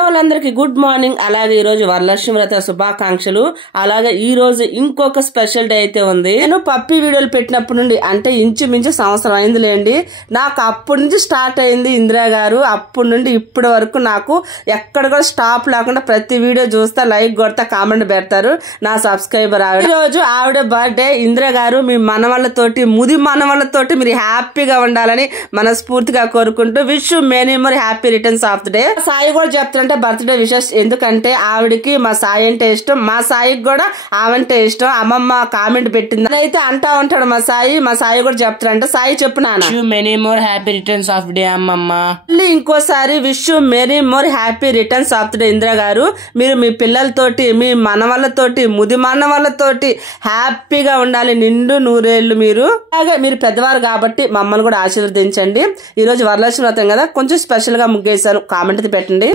వాళ్ళందరికీ good morning. అలాగే ఈ రోజు వరలక్ష్మి వ్రత శుభాకాంక్షలు. అలాగే ఈ రోజు ఇంకొక స్పెషల్ డే అయితే ఉంది. నేను పప్పి వీడియోలు పెట్టినప్పటి నుండి అంటే ఇంచుమించు సంవత్సరం అయిందిలేండి. నాకు అప్పటి నుంచి స్టార్ట్ అయింది ఇందిరా గారు. అప్పటి నుండి ఇప్పటి వరకు నాకు ఎక్కడ కూడా స్టాప్ లేకుండా ప్రతి వీడియో చూస్తా, లైక్ కొడతా, కామెంట్ పెడతారు నా సబ్స్క్రైబర్ ఆవిడ. ఈ రోజు ఆవిడ బర్త్డే. ఇందిరా గారు మీ మనవాళ్ళతోటి, ముది మనవాళ్ళతోటి మీరు హ్యాపీగా ఉండాలని మనస్ఫూర్తిగా కోరుకుంటూ wish many more happy returns of the day. Sai కూడా చెప్తారంటే బర్త్డే విషెస్. ఎందుకంటే ఆవిడకి మా సాయి అంటే ఇష్టం, మా సాయికి కూడా ఆవంటే ఇష్టం. అమ్మమ్మ కామెంట్ పెట్టింది అయితే అంటా ఉంటాడు మా సాయి కూడా చెప్తారంట. సాయి చెప్పు నాన్న, many more happy returns of day అమ్మమ్మ. మళ్ళీ ఇంకోసారి wish many more happy returns of the day Indira గారు. మీరు మీ పిల్లలతోటి, మీ మనవాళ్ళతోటి, ముది మనవాళ్ళతోటి హ్యాపీగా ఉండాలి, నిండు నూరేళ్లు. మీరు అలాగే మీరు పెద్దవారు కాబట్టి మమ్మల్ని కూడా ఆశీర్వదించండి. ఈ రోజు వరలక్ష్మి వ్రతం కదా, కొంచెం స్పెషల్ గా ముగ్గేశాను. కామెంట్ పెట్టండి.